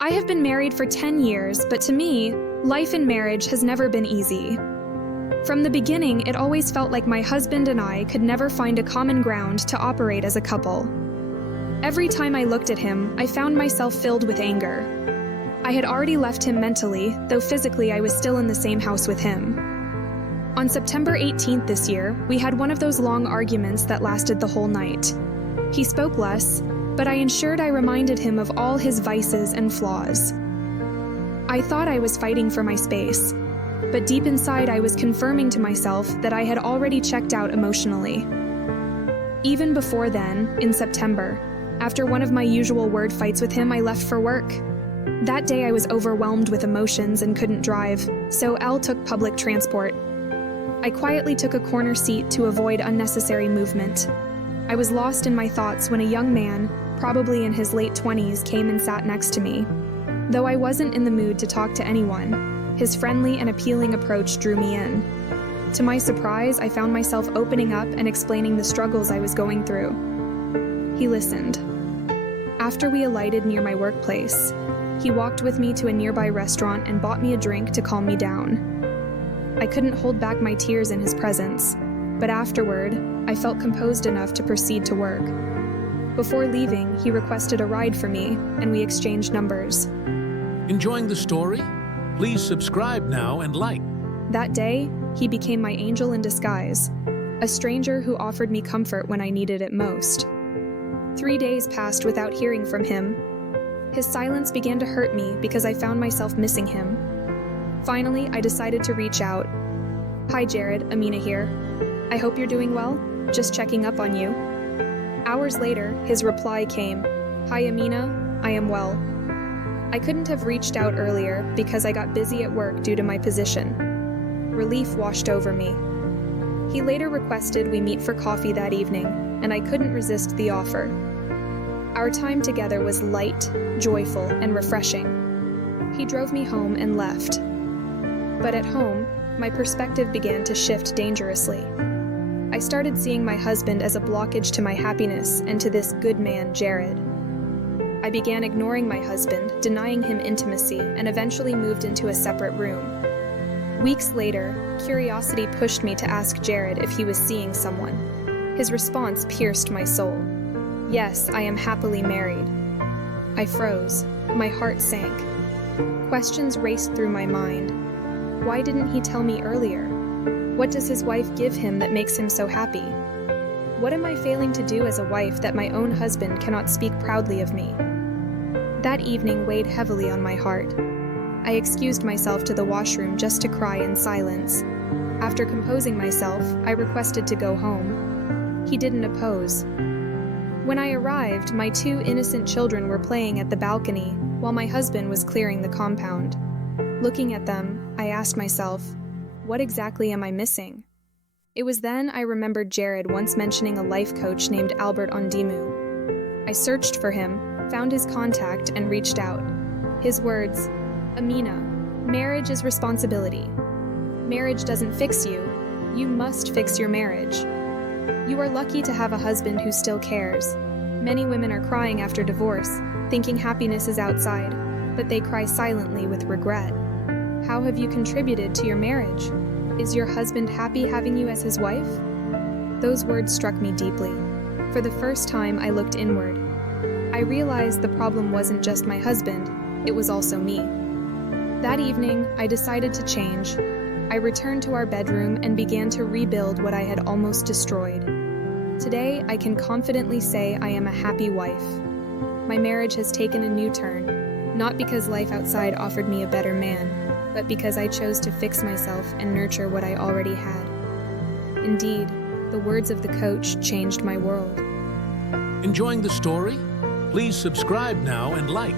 I have been married for 10 years, but to me, life in marriage has never been easy. From the beginning, it always felt like my husband and I could never find a common ground to operate as a couple. Every time I looked at him, I found myself filled with anger. I had already left him mentally, though physically I was still in the same house with him. On September 18th this year, we had one of those long arguments that lasted the whole night. He spoke less, but I ensured I reminded him of all his vices and flaws. I thought I was fighting for my space, but deep inside I was confirming to myself that I had already checked out emotionally. Even before then, in September, after one of my usual word fights with him, I left for work. That day I was overwhelmed with emotions and couldn't drive, so Elle took public transport. I quietly took a corner seat to avoid unnecessary movement. I was lost in my thoughts when a young man, probably in his late 20s, came and sat next to me. Though I wasn't in the mood to talk to anyone, his friendly and appealing approach drew me in. To my surprise, I found myself opening up and explaining the struggles I was going through. He listened. After we alighted near my workplace, he walked with me to a nearby restaurant and bought me a drink to calm me down. I couldn't hold back my tears in his presence, but afterward, I felt composed enough to proceed to work. Before leaving, he requested a ride for me, and we exchanged numbers. Enjoying the story? Please subscribe now and like. That day, he became my angel in disguise, a stranger who offered me comfort when I needed it most. 3 days passed without hearing from him. His silence began to hurt me because I found myself missing him. Finally, I decided to reach out. "Hi Jared, Amina here. I hope you're doing well. Just checking up on you." Hours later, his reply came, "Hi Amina, I am well." I couldn't have reached out earlier because I got busy at work due to my position. Relief washed over me. He later requested we meet for coffee that evening, and I couldn't resist the offer. Our time together was light, joyful, and refreshing. He drove me home and left. But at home, my perspective began to shift dangerously. I started seeing my husband as a blockage to my happiness and to this good man, Jared. I began ignoring my husband, denying him intimacy, and eventually moved into a separate room. Weeks later, curiosity pushed me to ask Jared if he was seeing someone. His response pierced my soul. "Yes, I am happily married." I froze. My heart sank. Questions raced through my mind. Why didn't he tell me earlier? What does his wife give him that makes him so happy? What am I failing to do as a wife that my own husband cannot speak proudly of me? That evening weighed heavily on my heart. I excused myself to the washroom just to cry in silence. After composing myself, I requested to go home. He didn't oppose. When I arrived, my 2 innocent children were playing at the balcony while my husband was clearing the compound. Looking at them, I asked myself, what exactly am I missing? It was then I remembered Jared once mentioning a life coach named Albert Ondimu. I searched for him, found his contact, and reached out. His words, "Amina, marriage is responsibility. Marriage doesn't fix you. You must fix your marriage. You are lucky to have a husband who still cares. Many women are crying after divorce, thinking happiness is outside, but they cry silently with regret. How have you contributed to your marriage? Is your husband happy having you as his wife?" Those words struck me deeply. For the first time, I looked inward. I realized the problem wasn't just my husband, it was also me. That evening, I decided to change. I returned to our bedroom and began to rebuild what I had almost destroyed. Today, I can confidently say I am a happy wife. My marriage has taken a new turn, not because life outside offered me a better man, but because I chose to fix myself and nurture what I already had. Indeed, the words of the coach changed my world. Enjoying the story? Please subscribe now and like.